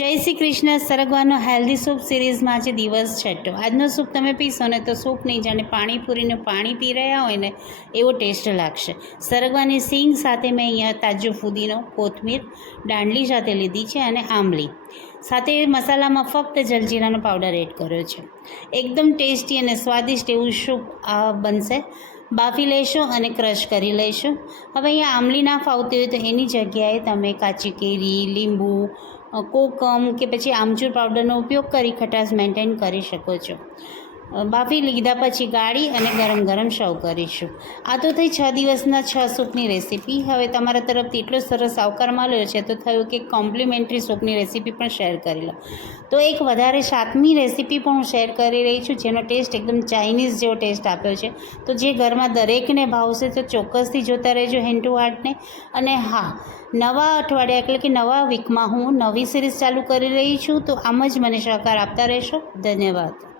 જય Shri Krishna. સરગવાનો healthy soup સિરીઝમાં આજે દિવસ છઠ્ઠો. આજનો સૂપ તમે પીશો ને તો સૂપ નહીં જાણે પાણીપુરીનું પાણી પી રહ્યા હોય ને એવો ટેસ્ટ લાગશે. સરગવાની સિંગ સાથે મેં અહીંયા તાજો ફુદીનો, કોથમીર, દાંડલી સાથે લીધી છે અને આંબલી સાથે મસાલામાં ફક્ત જલજીરાનો પાવડર એડ કર્યો છે. એકદમ ટેસ્ટી અને સ્વાદિષ્ટ એવું સૂપ બનશે. બાફી લેશો અને ક્રશ કરી લેશો. હવે અહીંયા આંબલી ના ફાવતી હોય તો એની જગ્યાએ તમે કાચી કેરી, લીંબુ, કોકમ કે પછી આમચૂર પાવડરનો ઉપયોગ કરી ખટાશ મેન્ટેન કરી શકો છો. બાફી લીધા પછી ગાળી અને ગરમ ગરમ સર્વ કરીશું. આ તો થઈ 6 દિવસના 6 સૂપની રેસીપી. હવે તમારા તરફથી એટલો સરસ આવકાર મળ્યો છે તો થયું કે કોમ્પ્લિમેન્ટરી સૂપની રેસીપી પણ શેર કરી લો. તો એક વધારે 7મી રેસીપી પણ હું શેર કરી રહી છું જેનો ટેસ્ટ એકદમ ચાઇનીઝ જેવો ટેસ્ટ આપ્યો છે. તો જે ઘરમાં દરેકને ભાવશે તો ચોક્કસથી જોતા રહેજો હેન્ડ ટુ હાર્ટને. અને હા, નવા અઠવાડિયા એટલે કે નવા વીકમાં હું નવી સિરીઝ ચાલુ કરી રહી છું, તો આમ જ મને સહકાર આપતા રહેશો. ધન્યવાદ.